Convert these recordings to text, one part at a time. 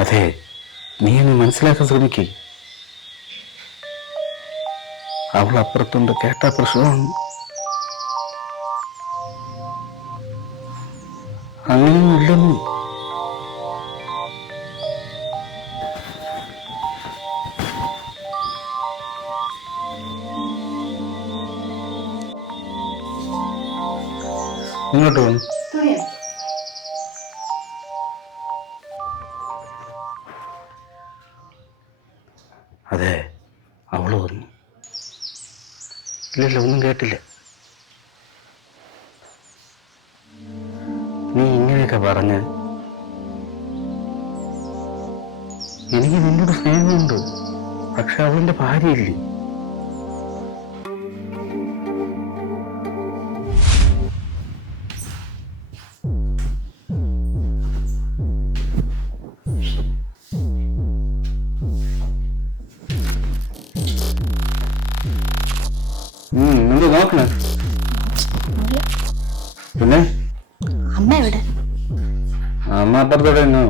അതെ നീ എന്നെ മനസ്സിലാക്കാൻ ശ്രമിക്കേ. അവൾ അപ്പുറത്തുണ്ട് കേട്ട പ്രശ്നമാണ് അങ്ങനെയൊന്നും ഇങ്ങോട്ട് വന്നു. അതെ അവൾ വന്നു. ഇല്ലല്ല ഒന്നും കേട്ടില്ല. നീ ഇങ്ങനെയൊക്കെ പറഞ്ഞ് എനിക്ക് നിന്നോട് സ്നേഹമുണ്ട് പക്ഷെ അവളിന്റെ ഭാര്യയില്ലേ? നോക്കണേ. പിന്നെ? അമ്മ എവിടെ? അമ്മ അപ്പുറത്തോടെ ഉണ്ടോ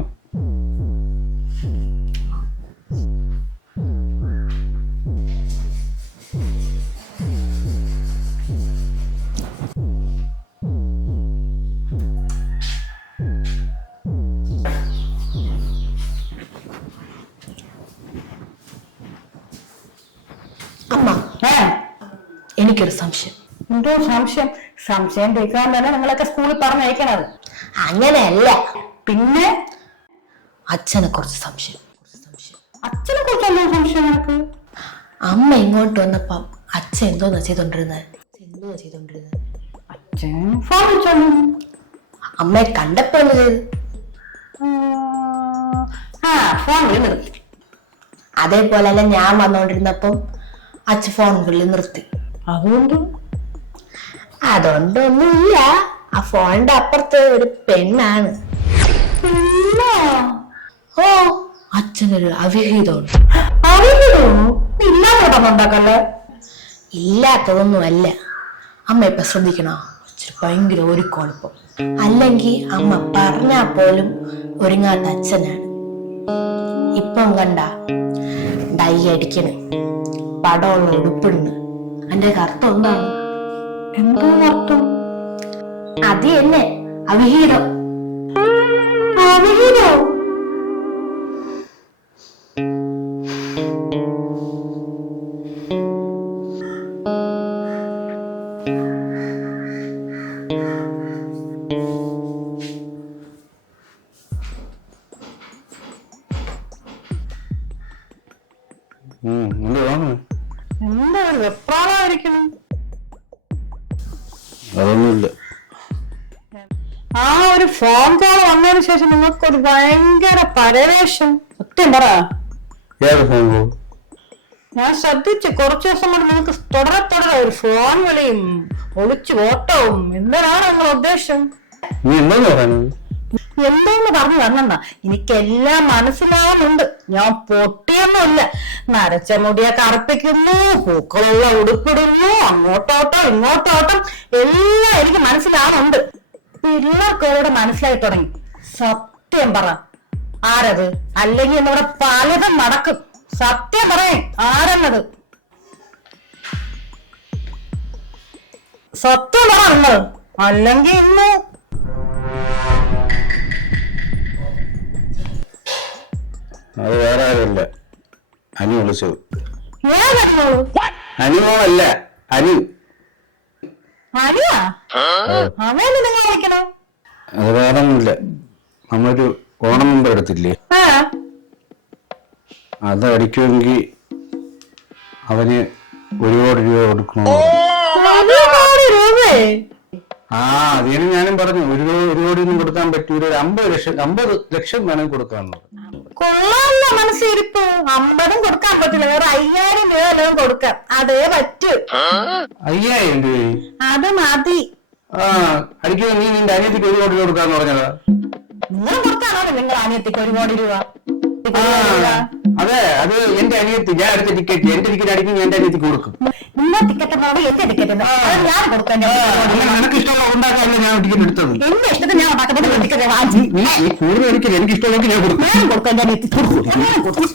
എനിക്കൊരു സംശയം. എന്തോ സംശയം? സംശയം തീർക്കാൻ തന്നെ നിങ്ങളൊക്കെ സ്കൂളിൽ പറഞ്ഞയക്കണത്. അങ്ങനെയല്ല. പിന്നെ അച്ഛനെ കുറച്ച് സംശയം. അച്ഛനെ കുറിച്ചല്ലോ സംശയം നിനക്ക്? അമ്മ ഇങ്ങോട്ട് വന്നപ്പം അച്ഛൻ എന്തോന്നാ ചെയ്തോണ്ടിരുന്നത് എന്തോ ചെയ്തോണ്ടിരുന്നത് അച്ഛൻ ഫോൺ വിളിച്ചോളൂ അമ്മയെ കണ്ടപ്പോ എന്ത് ചെയ്തു? ആ ഫോൺ വിളി നിർത്തി. അതേപോലെ അല്ല ഞാൻ വന്നോണ്ടിരുന്നപ്പം അച്ഛൻ ഫോൺ വിളി നിർത്തി. അതുകൊണ്ട് അതുകൊണ്ടൊന്നുമില്ല. ആ ഫോണിന്റെ അപ്പുറത്ത് ഒരു പെണ്ണാണ്. ഓ അച്ഛനൊരു അവിഹിതമാണ് അറിയോ ഇല്ലാതെ ഉണ്ടാക്കല്ലേ? ഇല്ലാത്തതൊന്നുമല്ല. അമ്മ ഇപ്പൊ ശ്രദ്ധിക്കണോ? ഭയങ്കര ഒരു കുഴപ്പം. അല്ലെങ്കിൽ അമ്മ പറഞ്ഞാ പോലും ഒരുങ്ങാത്ത അച്ഛനാണ്. ഇപ്പം കണ്ട ഡൈ അടിക്കണ് പടമുള്ള ഉടുപ്പിണ് അതിന്റെ അർത്ഥം എന്താണ് എന്തോ അർത്ഥം അത് തന്നെ. അവിഹിതം. അതൊന്നുമില്ല. ആ ഒരു ഫോൺ കോൾ വന്നതിന് ശേഷം നിങ്ങൾക്ക് ഒരു ഭയങ്കര പരവേശം. സത്യം പറ. ഏത് ഫോൺ പോകും ഞാൻ ശ്രദ്ധിച്ചു കുറച്ചു ദിവസം കൊണ്ട് നിങ്ങൾക്ക് തുടരെ തുടരെ ഒരു ഫോൺ വിളിയും ഒളിച്ചു ഓട്ടവും. എന്തിനാണ് നിങ്ങൾ ഉദ്ദേശം? നീ എന്താന്ന് പറയുന്നത്? എന്തോന്ന് പറഞ്ഞു വരണ്ട എനിക്കെല്ലാം മനസ്സിലാവുന്നുണ്ട്. ഞാൻ പൊട്ടിയൊന്നുമില്ല. നരച്ച മുടിയെ കറുപ്പിക്കുന്നു പൂക്കളുള്ള ഉടുപ്പിടുന്നു അങ്ങോട്ടോട്ടം ഇങ്ങോട്ടോട്ടം എല്ലാം എനിക്ക് മനസ്സിലാവുന്നുണ്ട്. പിള്ളേർക്ക് അവരോട് മനസ്സിലായി തുടങ്ങി. സത്യം പറ. ആരത്? അല്ലെങ്കിൽ എന്നിവിടെ പലതും നടക്കും. സത്യം പറയേ. ആരെന്നത്? സത്യം പറ നിങ്ങൾ. അല്ലെങ്കിൽ ഇന്ന് അത് വേറെ ആരുമില്ല. അനു വിളിച്ചു പറഞ്ഞോളൂ അനുമോളല്ല അനു. അറിയാ അവന് നിങ്ങൾ വിളിക്കണോ അത് വേറെ ഒന്നുമില്ല നമ്മളൊരു ഓണം മുമ്പ് എടുത്തില്ലേ? അത് അടിക്കുമെങ്കിൽ അവന് ഒരുപാട് രൂപ കൊടുക്കണോ? രൂപേ. ആ അതിന് ഞാനും പറഞ്ഞു ഒരു ഒരു ഒരു കോടിയൊന്നും കൊടുക്കാൻ പറ്റൂല ഒരു അമ്പത് ലക്ഷം അമ്പത് ലക്ഷം വേണമെങ്കിൽ കൊടുക്കാന്ന് പറഞ്ഞു. കൊള്ളാമല്ല മനസ്സിരിപ്പ് അമ്പതും കൊടുക്കാൻ പറ്റില്ല വേറെ അയ്യായിരം രൂപ എല്ലാം കൊടുക്കാം. അതേ പറ്റൂ. അയ്യായിരം രൂപ. അത് മതി. ആ അടിക്കുക നീ നിന്റെ അനിയത്തിക്ക് ഒരു കോടി കൊടുക്കാന്ന് പറഞ്ഞതാ. നിങ്ങൾ കൊടുക്കാനോ? നിങ്ങൾ അനിയത്തിക്ക് ഒരു കോടി രൂപ. അതെ അത് എന്റെ അനിയത്തി ഞാൻ എടുത്ത ടിക്കറ്റ് എന്റെ ടിക്കറ്റ് അടിക്കും എന്റെ അനിയത്തിക്ക് കൊടുക്കും. നിന്നെ ടിക്കറ്റ് എന്റെ ടിക്കറ്റ് ഞാൻ അങ്ങനെ നിനക്ക് ഇഷ്ടമുള്ള ഉണ്ടാക്കാനല്ലേ ഞാൻ ടിക്കറ്റ് എടുത്തത്? എന്റെ ഇഷ്ടത്തിന് ഞാൻ ഉണ്ടാക്കുന്നത് ടിക്കറ്റ് വാങ്ങി നീ നീ കൂടുതൽ എനിക്ക് എനിക്ക് ഇഷ്ടമുള്ള ഞാൻ കൊടുക്കും. ഞാൻ കൊടുക്കാൻ ഞാൻ കൊടുക്കും.